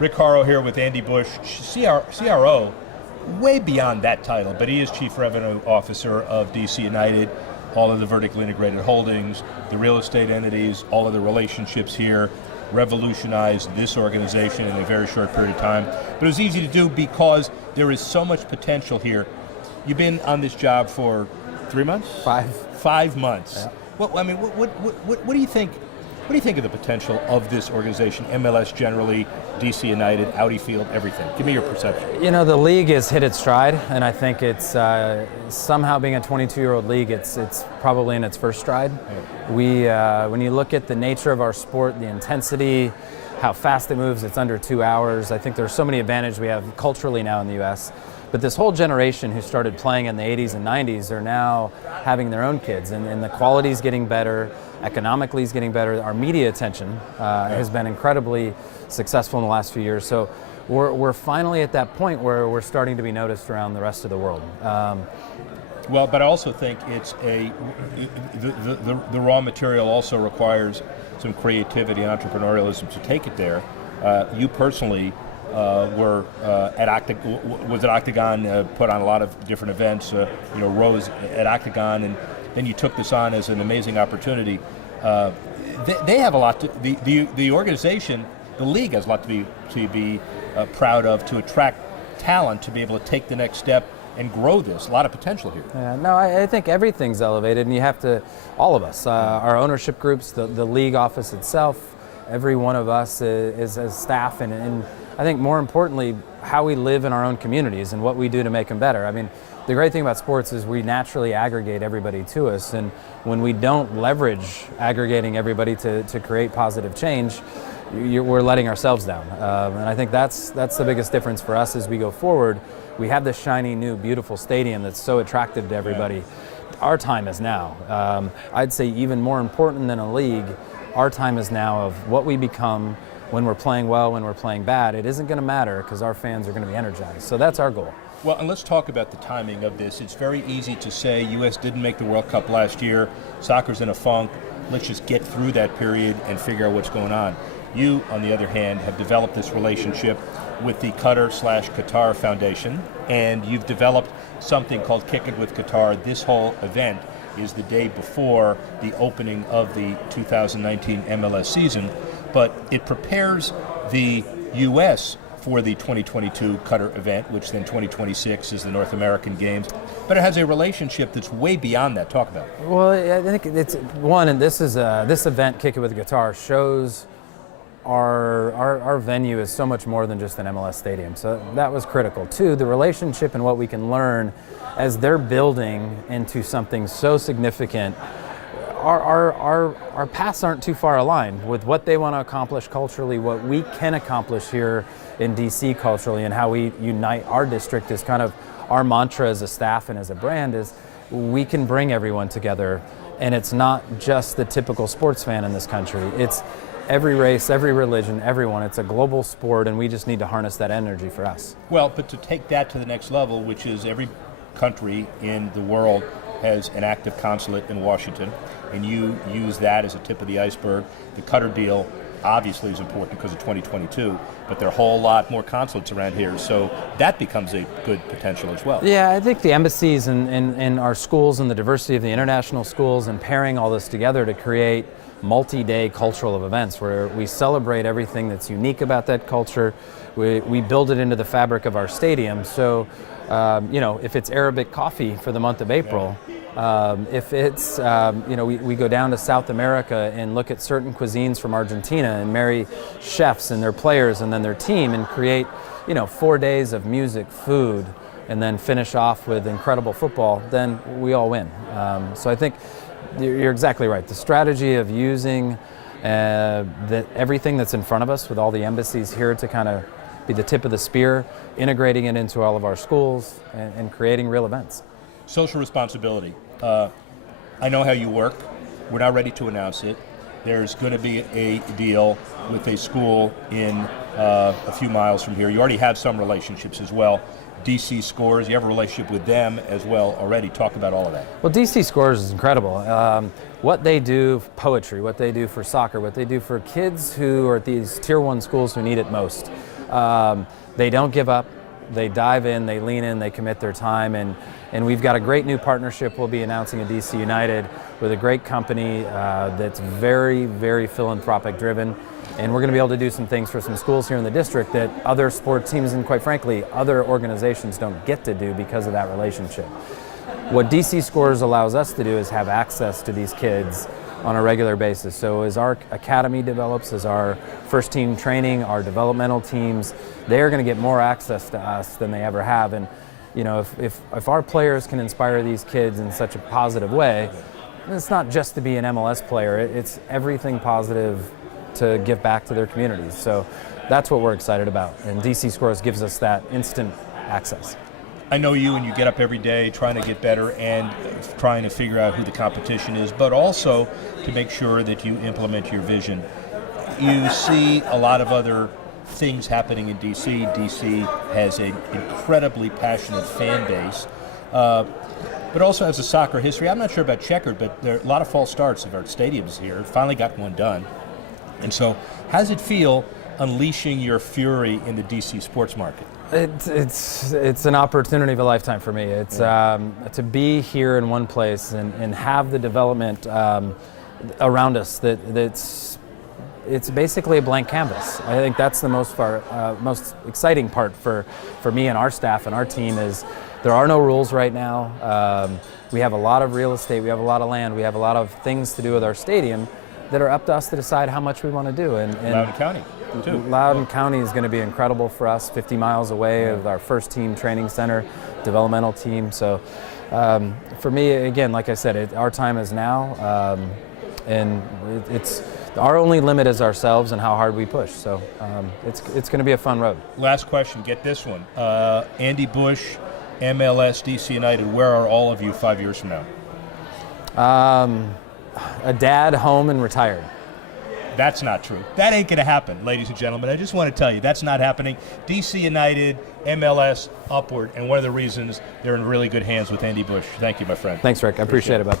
Rick Horrow here with Andy Bush, CRO, way beyond that title, but he is Chief Revenue Officer of DC United, all of the vertically integrated holdings, the real estate entities, all of the relationships here, revolutionized this organization in a very short period of time. But it was easy to do because there is so much potential here. You've been on this job for 3 months? 5 months. Yeah. What do you think? What do you think of the potential of this organization, MLS generally, DC United, Audi Field, everything? Give me your perception. You know, the league has hit its stride, and I think it's somehow being a 22-year-old league, it's probably in its first stride. Yeah. When you look at the nature of our sport, the intensity, how fast it moves, it's under 2 hours. I think there's so many advantages we have culturally now in the U.S. But this whole generation who started playing in the 80s and 90s are now having their own kids, and the quality's getting better, economically is getting better. Our media attention has been incredibly successful in the last few years. So we're finally at that point where we're starting to be noticed around the rest of the world. Well, but I also think it's the raw material also requires some creativity and entrepreneurialism to take it there. You personally were at Octagon, put on a lot of different events. Rose at Octagon, and then you took this on as an amazing opportunity. They have a lot to the organization, the league has a lot to be proud of, to attract talent to be able to take the next step and grow this. A lot of potential here. Yeah, no, I think everything's elevated, and you have to, all of us, our ownership groups, the league office itself, every one of us is as staff, and I think more importantly, how we live in our own communities and what we do to make them better. I mean, the great thing about sports is we naturally aggregate everybody to us, and when we don't leverage aggregating everybody to create positive change, we're letting ourselves down. And I think that's the biggest difference for us as we go forward. We have this shiny, new, beautiful stadium that's so attractive to everybody. Yeah. Our time is now. I'd say even more important than a league, our time is now of what we become when we're playing well, when we're playing bad. It isn't going to matter because our fans are going to be energized. So that's our goal. Well, and let's talk about the timing of this. It's very easy to say U.S. didn't make the World Cup last year, soccer's in a funk, let's just get through that period and figure out what's going on. You, on the other hand, have developed this relationship with the Qatar Foundation, and you've developed something called Kick It with Qatar. This whole event is the day before the opening of the 2019 MLS season, but it prepares the U.S. for the 2022 Qatar event, which then 2026 is the North American Games. But it has a relationship that's way beyond that. Talk about it. Well, I think it's one, and this event, Kick It with Qatar, shows our venue is so much more than just an MLS stadium. So that was critical. Two, the relationship and what we can learn as they're building into something so significant. Our paths aren't too far aligned with what they want to accomplish culturally, what we can accomplish here in DC culturally, and how we unite our district is kind of our mantra as a staff and as a brand is we can bring everyone together, and it's not just the typical sports fan in this country. It's every race, every religion, everyone. It's a global sport, and we just need to harness that energy for us. Well, but to take that to the next level, which is every country in the world has an active consulate in Washington, and you use that as a tip of the iceberg. The Qatar deal obviously is important because of 2022, but there are a whole lot more consulates around here, so that becomes a good potential as well. Yeah, I think the embassies and our schools and the diversity of the international schools and pairing all this together to create multi-day cultural events where we celebrate everything that's unique about that culture. We build it into the fabric of our stadium. So, if it's Arabic coffee for the month of April, if it's, we go down to South America and look at certain cuisines from Argentina and marry chefs and their players and then their team and create, 4 days of music, food, and then finish off with incredible football, then we all win. So I think you're exactly right. The strategy of using everything that's in front of us with all the embassies here to kind of be the tip of the spear, integrating it into all of our schools and creating real events. Social responsibility. I know how you work. We're not ready to announce it. There's going to be a deal with a school in a few miles from here. You already have some relationships as well. DC Scores, you have a relationship with them as well already. Talk about all of that. Well, DC Scores is incredible. What they do for poetry, what they do for soccer, what they do for kids who are at these Tier 1 schools who need it most. They don't give up. They dive in, they lean in, they commit their time, and we've got a great new partnership we'll be announcing at DC United with a great company that's very, very philanthropic driven. And we're going to be able to do some things for some schools here in the district that other sports teams and, quite frankly, other organizations don't get to do because of that relationship. What DC Scores allows us to do is have access to these kids on a regular basis. So as our academy develops, as our first team training, our developmental teams, they're going to get more access to us than they ever have. And you know, if our players can inspire these kids in such a positive way, it's not just to be an MLS player, it's everything positive to give back to their communities. So that's what we're excited about. And DC Scores gives us that instant access. I know you, and you get up every day trying to get better and trying to figure out who the competition is, but also to make sure that you implement your vision. You see a lot of other things happening in DC. DC has an incredibly passionate fan base, but also has a soccer history. I'm not sure about checkered, but there are a lot of false starts of our stadiums here. Finally got one done. And so how does it feel unleashing your fury in the DC sports market? It's an opportunity of a lifetime for me. It's to be here in one place and have the development around us it's basically a blank canvas. I think that's the most exciting part for me and our staff and our team is there are no rules right now. We have a lot of real estate, we have a lot of land, we have a lot of things to do with our stadium that are up to us to decide how much we want to do. And Loudoun County, too. Loudoun County is going to be incredible for us, 50 miles away of our first team training center, developmental team. So for me, again, like I said, our time is now, and it's our only limit is ourselves and how hard we push. So it's going to be a fun road. Last question, get this one. Andy Bush, MLS, DC United, where are all of you 5 years from now? A dad, home, and retired. That's not true. That ain't going to happen, ladies and gentlemen. I just want to tell you, that's not happening. DC United, MLS, upward, and one of the reasons they're in really good hands with Andy Bush. Thank you, my friend. Thanks, Rick. I appreciate it, bud.